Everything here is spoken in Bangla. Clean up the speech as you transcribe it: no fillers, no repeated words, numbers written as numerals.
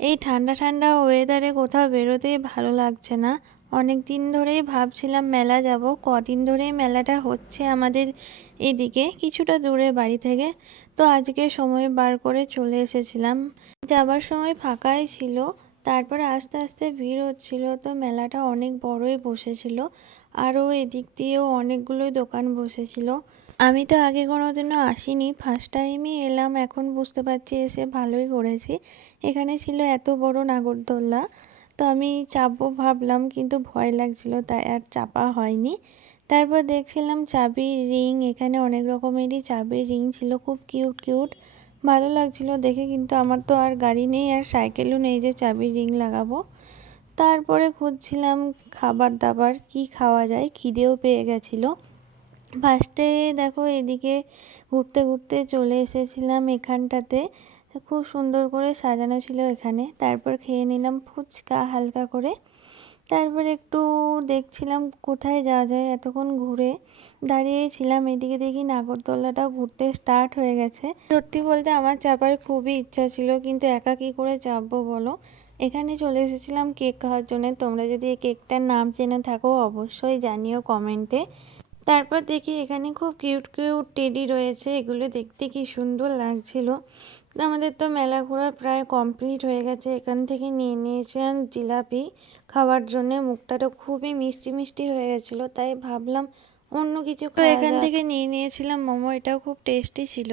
এই ঠান্ডা ঠান্ডা ওয়েদারে কোথাও বেরোতেই ভালো লাগছে না। অনেক দিন ধরেই ভাবছিলাম মেলা যাব, কদিন ধরেই মেলাটা হচ্ছে আমাদের এদিকে কিছুটা দূরে বাড়ি থেকে। তো আজকে সময় বার করে চলে এসেছিলাম। যাবার সময় ফাঁকাই ছিল, তারপরে আস্তে আস্তে ভিড় হচ্ছিল। তো মেলাটা অনেক বড়ই বসেছিল, আরও এদিক দিয়েও অনেকগুলোই দোকান বসেছিল। আমি তো আগে কোনোদিনও আসিনি, ফার্স্ট টাইমই এলাম। এখন বুঝতে পারছি এসে ভালোই করেছি। এখানে ছিল এত বড় নাগরদোল্লা, তো আমি চাপবো ভাবলাম, কিন্তু ভয় লাগছিল তাই আর চাপা হয়নি। তারপর দেখছিলাম চাবির রিং, এখানে অনেক রকমেরই চাবির রিং ছিল, খুব কিউট কিউট, ভালো লাগছিল দেখে। কিন্তু আমার তো আর গাড়ি নেই আর সাইকেলও নেই যে চাবির রিং লাগাবো। তারপরে খুঁজছিলাম খাবার দাবার, কি খাওয়া যায়, খিদেও পেয়ে গেছিলো। ফার্স্টে দেখো এদিকে ঘুরতে ঘুরতে চলে এসেছিলাম এখানটাতে, খুব সুন্দর করে সাজানো ছিল এখানে। তারপর খেয়ে নিলাম ফুচকা হালকা করে। তারপর একটু দেখছিলাম কোথায় যাওয়া যায়, এতক্ষণ ঘুরে দাঁড়িয়েছিলাম। এদিকে দেখি নাগরদোল্লাটাও ঘুরতে স্টার্ট হয়ে গেছে। সত্যি বলতে আমার চাপার খুবই ইচ্ছা ছিল, কিন্তু একা কী করে চাপবো বলো। এখানে চলে এসেছিলাম কেক খাওয়ার জন্য। তোমরা যদি এই কেকটার নাম জেনে থাকো অবশ্যই জানিও কমেন্টে। তারপর দেখি এখানে খুব কিউট কিউট টেডি রয়েছে, এগুলো দেখতে কি সুন্দর লাগছিল। আমাদের তো মেলা ঘোরা প্রায় কমপ্লিট হয়ে গেছে। এখান থেকে নিয়ে নিয়েছিলাম জিলাপি খাওয়ার জন্য। মুখটা খুবই মিষ্টি মিষ্টি হয়ে গেছিলো, তাই ভাবলাম অন্য কিছু খাওয়া যাক। এখান থেকে নিয়ে নিয়েছিলাম মোমো, এটাও খুব টেস্টি ছিল।